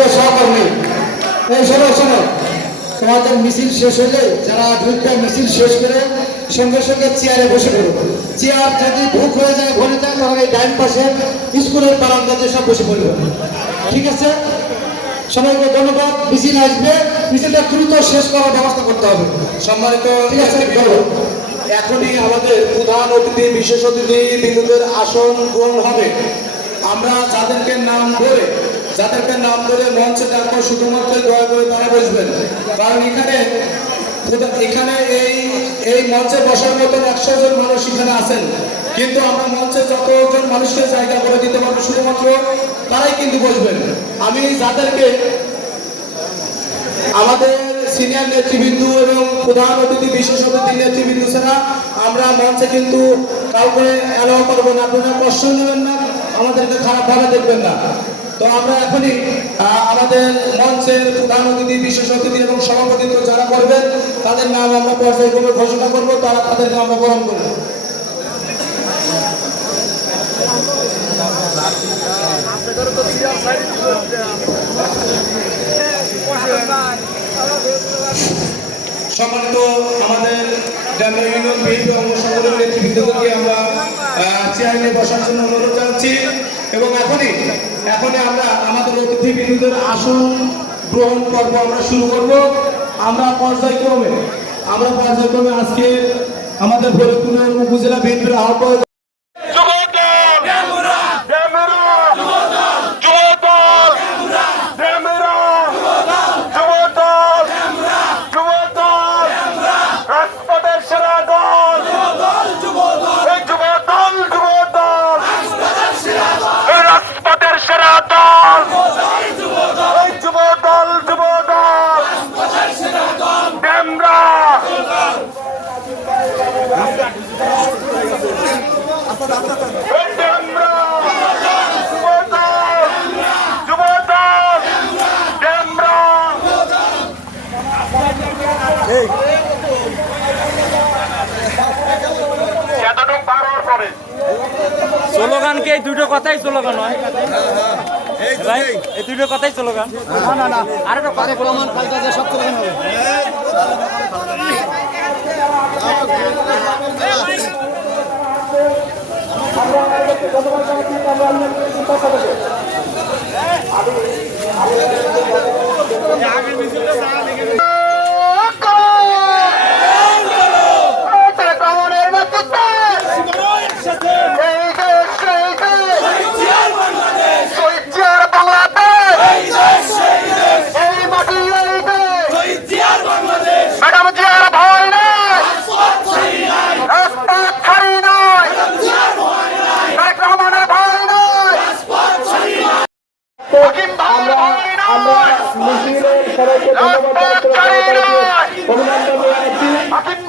প্রিয় সহকর্মী এই শোনো শোনো। তোমাদের মিছিল শেষ হলে যারা ঢুকবে মিছিল শেষ করে সঙ্গে সঙ্গে চেয়ারে বসে পড়ব চেয়ার যদি বুক হয়ে যায় ভরে যায় তখন এই ডাইন পাশে স্কুলের বারান্দাতে সব বসে পড়বে। ঠিক আছে? সবাইকে ধন্যবাদ। মিছিল আসবে। মিছিলটা দ্রুত শেষ করার ব্যবস্থা করতে হবে। সম্মানিত ঠিক আছে? এখনই আমাদের প্রধান অতিথি বিশেষ অতিথি বিন্দুদের আসন গ্রহণ হবে। আমরা যাদেরকে নাম ধরে যাদেরকে নাম ধরে মঞ্চে ডাকবো শুধুমাত্র দয়া করে তারা বসবেন। কারণ এখানে এখানে এই এই মঞ্চে বসার মতন একশো জন মানুষ এখানে আছেন। কিন্তু আমরা মঞ্চে যতজন মানুষকে জায়গা করে দিতে পারব শুধুমাত্র তারাই কিন্তু বসবেন। আমি যাদেরকে আমাদের সিনিয়র নেতৃবৃন্দ এবং প্রধান অতিথি, বিশেষ অতিথি নেতৃবৃন্দ ছাড়া আমরা মঞ্চে কিন্তু কাউকে অ্যালাউ করব না। আপনারা কষ্ট নেবেন না, আমাদেরকে খারাপভাবে দেখবেন না। তো আমরা এখনই আমাদের মঞ্চের প্রধান অতিথি, বিশেষ অতিথি এবং সভাপতিত্ব যারা করবেন, তাদের নাম আমরা পর্যায়ক্রমে ঘোষণা করব, তারা তাদেরকে আমরা গ্রহণ করব। সম্মানিত আমাদের ডেমরা ইউনিয়ন বিএনপি অঙ্গ নেতৃবৃন্দকে আমরা চেয়ারে বসার জন্য অনুরোধ জানাচ্ছি এবং এখনই এখনই আমরা আমাদের অতিথিবৃন্দদের আসন গ্রহণ পর্ব আমরা শুরু করব। আমরা পর্যায়ক্রমে আমরা পর্যায়ক্রমে আজকে আমাদের ফরিদপুরের উপজেলা বিএনপির আহ্বায়ক এতটুকু পার হওয়ার পরে। স্লোগান কি? এই দুটো কথাই স্লোগান হয়। এই দুটো কথাই স্লোগান। না না না। আর একটা কথা প্রমাণ সব স্লোগান হবে সবাইকে ধন্যবাদ অভিনন্দন জানাচ্ছি। হাকিম